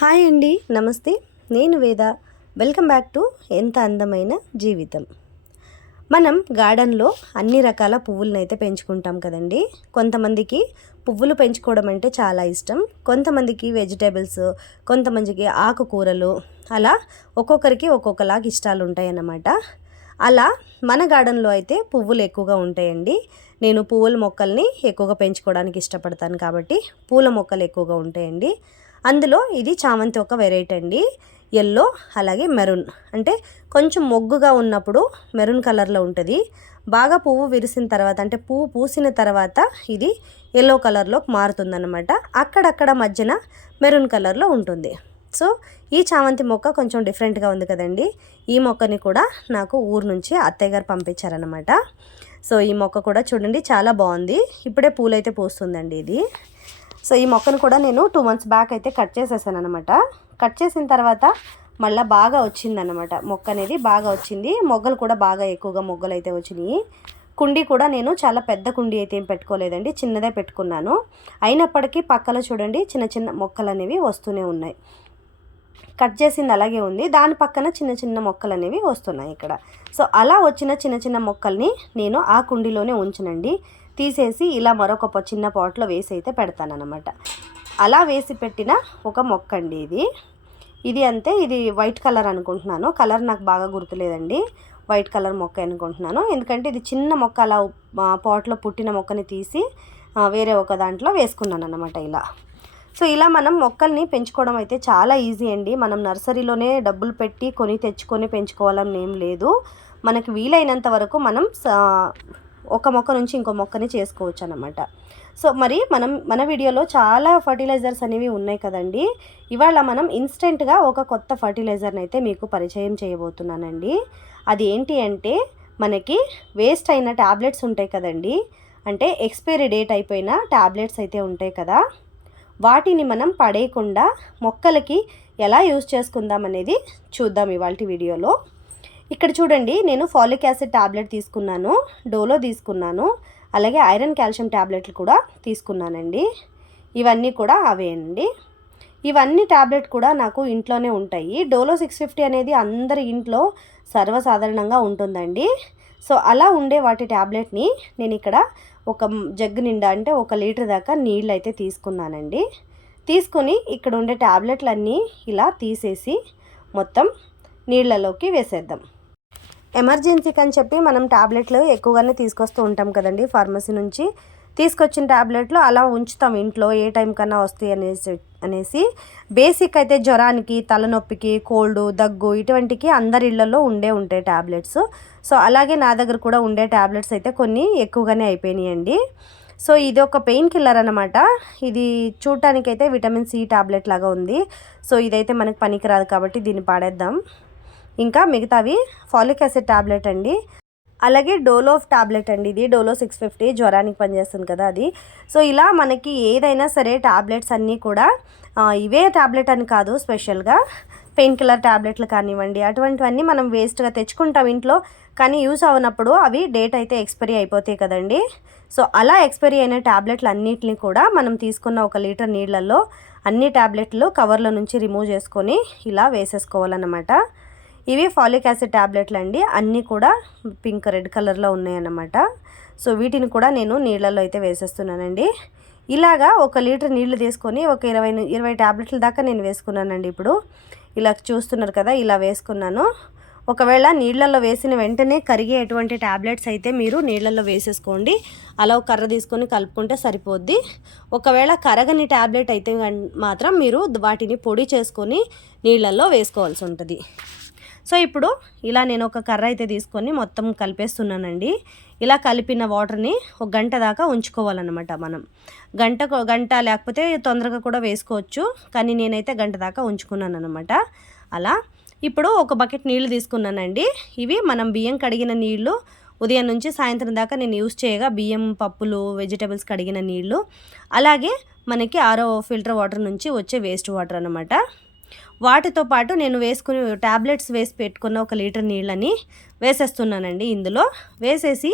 Hi అండి నమస్తే. నేను వేద. వెల్కమ్ బ్యాక్ టు ఎంత అందమైన జీవితం. మనం గార్డెన్లో అన్ని రకాల పువ్వులను అయితే పెంచుకుంటాం కదండి. కొంతమందికి పువ్వులు పెంచుకోవడం అంటే చాలా ఇష్టం. కొంతమందికి వెజిటేబుల్స్ కొంతమందికి ఆకుకూరలు అలా ఒక్కొక్కరికి ఒక్కొక్కలాగా ఇష్టాలు ఉంటాయి అన్నమాట అలా మన గార్డెన్లో అయితే పువ్వులు ఎక్కువగా ఉంటాయండి. నేను పువ్వుల మొక్కల్ని ఎక్కువగా పెంచుకోవడానికి ఇష్టపడతాను కాబట్టి పూల మొక్కలు ఎక్కువగా ఉంటాయండి. అందులో ఇది చామంతి ఒక వెరైటీ అండి. ఎల్లో అలాగే మెరూన్ అంటే కొంచెం మొగ్గుగా ఉన్నప్పుడు మెరూన్ కలర్లో ఉంటుంది. బాగా పువ్వు విరిసిన తర్వాత అంటే పువ్వు పూసిన తర్వాత ఇది ఎల్లో కలర్లోకి మారుతుందన్నమాట. అక్కడక్కడ మధ్యన మెరూన్ కలర్లో ఉంటుంది. సో ఈ చామంతి మొక్క కొంచెం డిఫరెంట్గా ఉంది కదండి. ఈ మొక్కని కూడా నాకు ఊరు నుంచి అత్తయ్య గారు పంపించారనమాట సో ఈ మొక్క కూడా చూడండి చాలా బాగుంది. ఇప్పుడే పూలైతే పూస్తుందండి ఇది. సో ఈ మొక్కను కూడా నేను టూ మంత్స్ బ్యాక్ అయితే కట్ చేసేసాను అనమాట కట్ చేసిన తర్వాత మళ్ళీ బాగా వచ్చిందనమాట మొక్క అనేది బాగా వచ్చింది. మొగ్గలు కూడా బాగా ఎక్కువగా మొగ్గలు అయితే వచ్చినాయి. కుండీ కూడా నేను చాలా పెద్ద కుండీ అయితే ఏం పెట్టుకోలేదండి. చిన్నదే పెట్టుకున్నాను. అయినప్పటికీ పక్కలో చూడండి చిన్న చిన్న మొక్కలు అనేవి వస్తూనే ఉన్నాయి. కట్ చేసింది అలాగే ఉంది. దాని పక్కన చిన్న చిన్న మొక్కలు అనేవి వస్తున్నాయి ఇక్కడ. సో అలా వచ్చిన చిన్న చిన్న మొక్కల్ని నేను ఆ కుండీలోనే ఉంచనండి. తీసేసి ఇలా మరొక ప- చిన్న పాట్లో వేసి అయితే పెడతానన్నమాట. అలా వేసి పెట్టిన ఒక మొక్క అండి ఇది. ఇది అంతే ఇది వైట్ కలర్ అనుకుంటున్నాను. కలర్ నాకు బాగా గుర్తులేదండి. వైట్ కలర్ మొక్క అనుకుంటున్నాను. ఎందుకంటే ఇది చిన్న మొక్క అలా పాట్లో పుట్టిన మొక్కని తీసి వేరే ఒక దాంట్లో వేసుకున్నాను అనమాట ఇలా. సో ఇలా మనం మొక్కల్ని పెంచుకోవడం అయితే చాలా ఈజీ అండి. మనం నర్సరీలోనే డబ్బులు పెట్టి కొని తెచ్చుకొని పెంచుకోవాలని ఏం లేదు. మనకి వీలైనంత వరకు మనం స- ఒక మొక్క నుంచి ఇంకో మొక్కని చేసుకోవచ్చు అనమాట సో మరి మనం మన వీడియోలో చాలా ఫర్టిలైజర్స్ అనేవి ఉన్నాయి కదండి. ఇవాళ మనం ఇన్స్టెంట్గా ఒక కొత్త ఫర్టిలైజర్ని అయితే మీకు పరిచయం చేయబోతున్నానండి. అది ఏంటి అంటే మనకి వేస్ట్ అయిన ట్యాబ్లెట్స్ ఉంటాయి కదండి. అంటే ఎక్స్పైరీ డేట్ అయిపోయిన ట్యాబ్లెట్స్ అయితే ఉంటాయి కదా. వాటిని మనం పడేయకుండా మొక్కలకి ఎలా యూజ్ చేసుకుందాం అనేది చూద్దాం ఇవాళ వీడియోలో. ఇక్కడ చూడండి నేను ఫాలిక్ యాసిడ్ టాబ్లెట్ తీసుకున్నాను డోలో తీసుకున్నాను అలాగే ఐరన్ కాల్షియం టాబ్లెట్లు కూడా తీసుకున్నానండి. ఇవన్నీ కూడా అవే అండి. ఇవన్నీ టాబ్లెట్ కూడా నాకు ఇంట్లోనే ఉంటాయి. డోలో సిక్స్ ఫిఫ్టీ అనేది అందరి ఇంట్లో సర్వసాధారణంగా ఉంటుందండి. సో అలా ఉండే వాటి ట్యాబ్లెట్ని నేను ఇక్కడ ఒక జగ్గు నిండా అంటే ఒక లీటర్ దాకా నీళ్ళు అయితే తీసుకున్నానండి. తీసుకొని ఇక్కడ ఉండే ట్యాబ్లెట్లన్నీ ఇలా తీసేసి మొత్తం నీళ్ళలోకి వేసేద్దాం. ఎమర్జెన్సీకి అని చెప్పి మనం టాబ్లెట్లు ఎక్కువగానే తీసుకొస్తూ ఉంటాం కదండి ఫార్మసీ నుంచి. తీసుకొచ్చిన టాబ్లెట్లు అలా ఉంచుతాం ఇంట్లో ఏ టైం కన్నా వస్తాయి అనేసి అనేసి. బేసిక్ అయితే జ్వరానికి తలనొప్పికి కోల్డ్ దగ్గు ఇటువంటికి అందరి ఇళ్ళలో ఉండే ఉంటాయి టాబ్లెట్స్ సో అలాగే నా దగ్గర కూడా ఉండే ట్యాబ్లెట్స్ అయితే కొన్ని ఎక్కువగానే అయిపోయినాయండి. సో ఇది ఒక పెయిన్ కిల్లర్ అనమాట ఇది చూడటానికైతే విటమిన్ సి టాబ్లెట్ లాగా ఉంది. సో ఇదైతే మనకు పనికిరాదు కాబట్టి దీన్ని పాడేద్దాం. ఇంకా మిగతావి ఫాలిక్ యాసిడ్ టాబ్లెట్ అండి. అలాగే డోలో టాబ్లెట్ అండి ఇది. డోలో సిక్స్ ఫిఫ్టీ జ్వరానికి పనిచేస్తుంది కదా అది. సో ఇలా మనకి ఏదైనా సరే టాబ్లెట్స్ అన్నీ కూడా ఇవే టాబ్లెట్ అని కాదు స్పెషల్గా పెయిన్ కిల్లర్ టాబ్లెట్లు కానివ్వండి అటువంటివన్నీ మనం వేస్ట్గా తెచ్చుకుంటాం ఇంట్లో. కానీ యూస్ అవనప్పుడు అవి డేట్ అయితే ఎక్స్పైరీ అయిపోతాయి కదండి. సో అలా ఎక్స్పైరీ అయిన టాబ్లెట్లు అన్నిటిని కూడా మనం తీసుకున్న ఒక లీటర్ నీళ్ళల్లో అన్ని టాబ్లెట్లు కవర్లో నుంచి రిమూవ్ చేసుకొని ఇలా వేసేసుకోవాలన్నమాట. ఇవి ఫాలిక్ యాసిడ్ టాబ్లెట్లు అండి. అన్నీ కూడా పింక్ రెడ్ కలర్లో ఉన్నాయన్నమాట. సో వీటిని కూడా నేను నీళ్ళల్లో అయితే వేసేస్తున్నానండి. ఇలాగా ఒక లీటర్ నీళ్ళు తీసుకొని ఒక ఇరవై ఇరవై టాబ్లెట్ల దాకా నేను వేసుకున్నానండి ఇప్పుడు. ఇలా చూస్తున్నారు కదా ఇలా వేసుకున్నాను. ఒకవేళ నీళ్ళలో వేసిన వెంటనే కరిగే ఎటువంటి టాబ్లెట్స్ అయితే మీరు నీళ్ళలో వేసేసుకోండి. అలా ఒక కర్ర తీసుకొని కలుపుకుంటే సరిపోద్ది. ఒకవేళ కరగని టాబ్లెట్ అయితే మాత్రం మీరు వాటిని పొడి చేసుకొని నీళ్ళల్లో వేసుకోవాల్సి ఉంటుంది. సో ఇప్పుడు ఇలా నేను ఒక కర్ర అయితే తీసుకొని మొత్తం కలిపేస్తున్నానండి. ఇలా కలిపిన వాటర్ని ఒక గంట దాకా ఉంచుకోవాలన్నమాట మనం. గంట గంట లేకపోతే తొందరగా కూడా వేసుకోవచ్చు. కానీ నేనైతే గంట దాకా ఉంచుకున్నాను అనమాట అలా. ఇప్పుడు ఒక బకెట్ నీళ్ళు తీసుకున్నానండి. ఇవి మనం బియ్యం కడిగిన నీళ్ళు ఉదయం నుంచి సాయంత్రం దాకా నేను యూస్ చేయగా బియ్యం పప్పులు వెజిటబుల్స్ కడిగిన నీళ్ళు. అలాగే మనకి ఆరో ఫిల్టర్ వాటర్ నుంచి వచ్చే వేస్ట్ వాటర్ అనమాట వాటితో పాటు నేను వేసుకుని టాబ్లెట్స్ వేసి పెట్టుకున్న ఒక లీటర్ నీళ్ళని వేసేస్తున్నానండి ఇందులో. వేసేసి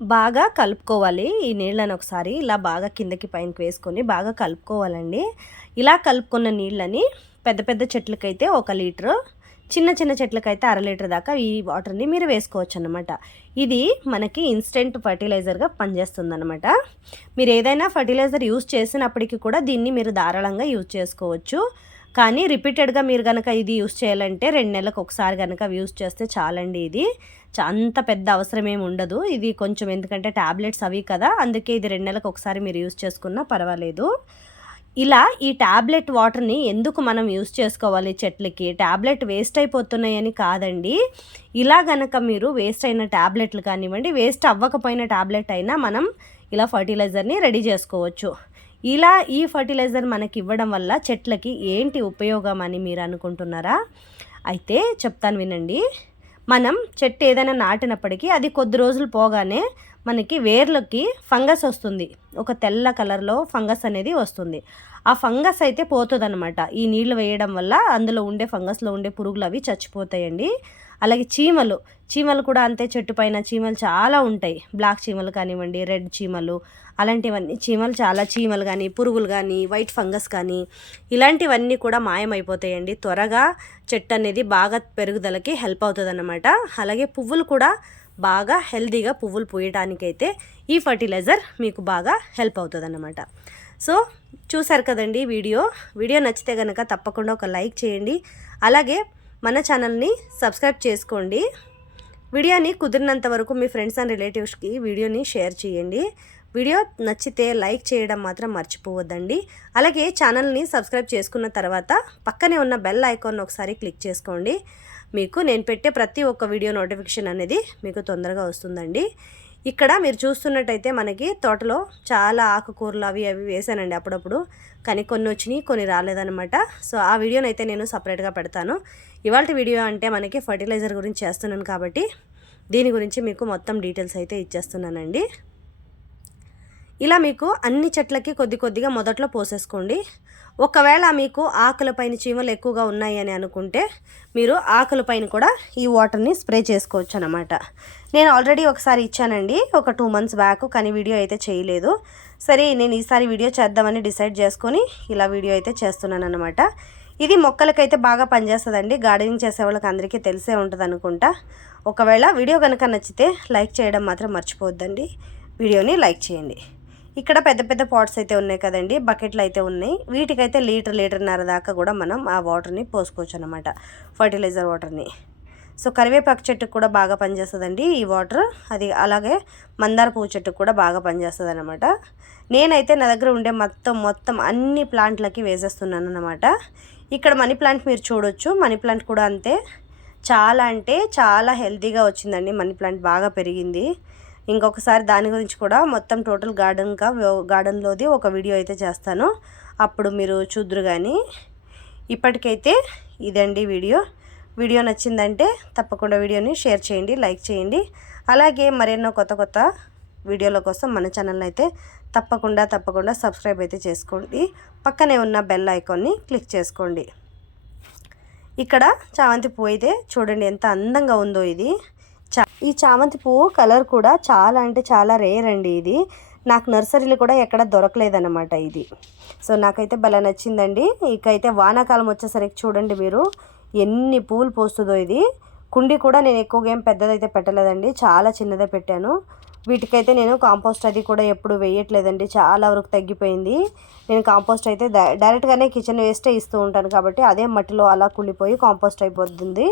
బాగా కలుపుకోవాలి ఈ నీళ్ళని ఒకసారి. ఇలా బాగా కిందకి పైనకి వేసుకొని బాగా కలుపుకోవాలండి. ఇలా కలుపుకున్న నీళ్ళని పెద్ద పెద్ద చెట్లకైతే ఒక లీటరు చిన్న చిన్న చెట్లకైతే అర లీటర్ దాకా ఈ వాటర్ని మీరు వేసుకోవచ్చు అనమాట ఇది మనకి ఇన్స్టెంట్ ఫర్టిలైజర్గా పనిచేస్తుందనమాట మీరు ఏదైనా ఫర్టిలైజర్ యూస్ చేసినప్పటికీ కూడా దీన్ని మీరు ధారాళంగా యూజ్ చేసుకోవచ్చు. కానీ రిపీటెడ్గా మీరు కనుక ఇది యూస్ చేయాలంటే రెండు నెలలకు ఒకసారి కనుక యూస్ చేస్తే చాలండి ఇది. అంత పెద్ద అవసరం ఏమి ఉండదు. ఇది కొంచెం ఎందుకంటే ట్యాబ్లెట్స్ అవి కదా అందుకే ఇది రెండు నెలలకు ఒకసారి మీరు యూస్ చేసుకున్నా పర్వాలేదు. ఇలా ఈ ట్యాబ్లెట్ వాటర్ని ఎందుకు మనం యూస్ చేసుకోవాలి చెట్లకి? ట్యాబ్లెట్ వేస్ట్ అయిపోతున్నాయని కాదండి. ఇలా గనక మీరు వేస్ట్ అయిన ట్యాబ్లెట్లు కానివ్వండి వేస్ట్ అవ్వకపోయిన ట్యాబ్లెట్ అయినా మనం ఇలా ఫర్టిలైజర్ని రెడీ చేసుకోవచ్చు. ఇలా ఈ ఫర్టిలైజర్ మనకి ఇవ్వడం వల్ల చెట్లకి ఏంటి ఉపయోగం అని మీరు అనుకుంటున్నారా? అయితే చెప్తాను వినండి. మనం చెట్టు ఏదైనా నాటినప్పటికీ అది కొద్ది రోజులు పోగానే మనకి వేర్లకి ఫంగస్ వస్తుంది. ఒక తెల్ల కలర్లో ఫంగస్ అనేది వస్తుంది. ఆ ఫంగస్ అయితే పోతుంది ఈ నీళ్ళు వేయడం వల్ల అందులో ఉండే ఫంగస్లో ఉండే పురుగులు అవి చచ్చిపోతాయండి. అలాగే చీమలు చీమలు కూడా అంతే చెట్టు పైన చీమలు చాలా ఉంటాయి. బ్లాక్ చీమలు కానివ్వండి రెడ్ చీమలు అలాంటివన్నీ చీమలు చాలా చీమలు కానీ పురుగులు కానీ వైట్ ఫంగస్ కానీ ఇలాంటివన్నీ కూడా మాయమైపోతాయండి. త్వరగా చెట్టు అనేది బాగా పెరుగుదలకి హెల్ప్ అవుతుంది అలాగే పువ్వులు కూడా బాగా హెల్తీగా పువ్వులు పూయటానికైతే ఈ ఫర్టిలైజర్ మీకు బాగా హెల్ప్ అవుతుంది సో చూసారు కదండి వీడియో. వీడియో నచ్చితే కనుక తప్పకుండా ఒక లైక్ చేయండి. అలాగే మన ఛానల్ని సబ్స్క్రైబ్ చేసుకోండి. వీడియోని కుదిరినంత వరకు మీ ఫ్రెండ్స్ అండ్ రిలేటివ్స్కి వీడియోని షేర్ చేయండి. వీడియో నచ్చితే లైక్ చేయడం మాత్రం మర్చిపోవద్దండి. అలాగే ఛానల్ని సబ్స్క్రైబ్ చేసుకున్న తర్వాత పక్కనే ఉన్న బెల్ ఐకాన్ ఒకసారి క్లిక్ చేసుకోండి. మీకు నేను పెట్టే ప్రతి ఒక్క వీడియో నోటిఫికేషన్ అనేది మీకు తొందరగా వస్తుందండి. ఇక్కడ మీరు చూస్తున్నట్టయితే మనకి తోటలో చాలా ఆకుకూరలు అవి అవి వేసానండి అప్పుడప్పుడు. కానీ కొన్ని వచ్చినాయి కొన్ని రాలేదనమాట సో ఆ వీడియోని అయితే నేను సపరేట్గా పెడతాను. ఇవాళ వీడియో అంటే మనకి ఫర్టిలైజర్ గురించి చేస్తున్నాను కాబట్టి దీని గురించి మీకు మొత్తం డీటెయిల్స్ అయితే ఇచ్చేస్తున్నానండి. ఇలా మీకు అన్ని చెట్లకి కొద్ది కొద్దిగా మొదట్లో పోసేసుకోండి. ఒకవేళ మీకు ఆకులపైన చీమలు ఎక్కువగా ఉన్నాయి అని అనుకుంటే మీరు ఆకులపైన కూడా ఈ వాటర్ని స్ప్రే చేసుకోవచ్చు అనమాట నేను ఆల్రెడీ ఒకసారి ఇచ్చానండి. ఒక టూ మంత్స్ బ్యాక్ కానీ వీడియో అయితే చేయలేదు. సరే నేను ఈసారి వీడియో చేద్దామని డిసైడ్ చేసుకొని ఇలా వీడియో అయితే చేస్తున్నాను అనమాట ఇది మొక్కలకైతే బాగా పనిచేస్తుందండి. గార్డెనింగ్ చేసే వాళ్ళకి అందరికీ తెలిసే ఉంటుంది అనుకుంటా. ఒకవేళ వీడియో కనుక నచ్చితే లైక్ చేయడం మాత్రం మర్చిపోవద్దండి. వీడియోని లైక్ చేయండి. ఇక్కడ పెద్ద పెద్ద పాట్స్ అయితే ఉన్నాయి కదండి బకెట్లు అయితే ఉన్నాయి. వీటికైతే లీటర్ లీటర్న్నర దాకా కూడా మనం ఆ వాటర్ని పోసుకోవచ్చు అనమాట ఫర్టిలైజర్ వాటర్ని సో కరివేపాకు చెట్టుకు కూడా బాగా పనిచేస్తుందండి ఈ వాటర్ అది అలాగే మందార పువ్వు చెట్టుకు కూడా బాగా పనిచేస్తుంది అనమాట నేనైతే నా దగ్గర ఉండే మొత్తం మొత్తం అన్ని ప్లాంట్లకి వేసేస్తున్నాను అనమాట ఇక్కడ మనీ ప్లాంట్ మీరు చూడొచ్చు. మనీ ప్లాంట్ కూడా అంతే. చాలా అంటే చాలా హెల్తీగా వచ్చిందండి మనీ ప్లాంట్. బాగా పెరిగింది. ఇంకొకసారి దాని గురించి కూడా మొత్తం టోటల్ గార్డెన్గా గార్డెన్లోది ఒక వీడియో అయితే చేస్తాను. అప్పుడు మీరు చూద్దరు కానీ ఇప్పటికైతే ఇదండి వీడియో. వీడియో నచ్చిందంటే తప్పకుండా వీడియోని షేర్ చేయండి లైక్ చేయండి. అలాగే మరెన్నో కొత్త కొత్త వీడియోల కోసం మన ఛానల్ అయితే తప్పకుండా తప్పకుండా సబ్స్క్రైబ్ అయితే చేసుకోండి. పక్కనే ఉన్న బెల్ ఐకాన్ని క్లిక్ చేసుకోండి. ఇక్కడ చామంతి పువ్వు అయితే చూడండి ఎంత అందంగా ఉందో ఇది. ఈ చామంతి పువ్వు కలర్ కూడా చాలా అంటే చాలా రేర్ అండి ఇది. నాకు నర్సరీలు కూడా ఎక్కడ దొరకలేదన్నమాట ఇది. సో నాకైతే భలే నచ్చిందండి. ఇకైతే వానాకాలం వచ్చేసరికి చూడండి మీరు ఎన్ని పూలు పోస్తుందో ఇది. కుండి కూడా నేను ఎక్కువగా ఏం పెద్దదైతే పెట్టలేదండి చాలా చిన్నదే పెట్టాను. వీటికైతే నేను కాంపోస్ట్ అది కూడా ఎప్పుడు వేయట్లేదండి చాలా వరకు తగ్గిపోయింది. నేను కాంపోస్ట్ అయితే డైరెక్ట్గానే కిచెన్ వేస్టే ఇస్తూ ఉంటాను కాబట్టి అదే మట్టిలో అలా కుళ్ళిపోయి కాంపోస్ట్ అయిపోతుంది.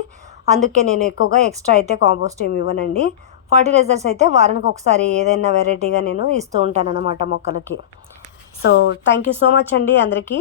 అందుకే నేను ఎక్కువగా ఎక్స్ట్రా అయితే కాంపోస్ట్ ఏమి ఇవ్వనండి. ఫర్టిలైజర్స్ అయితే వారానికి ఒకసారి ఏదైనా వెరైటీగా నేను ఇస్తూ ఉంటాను అన్నమాట మొక్కలకి. So thank you so much అండి అందరికీ.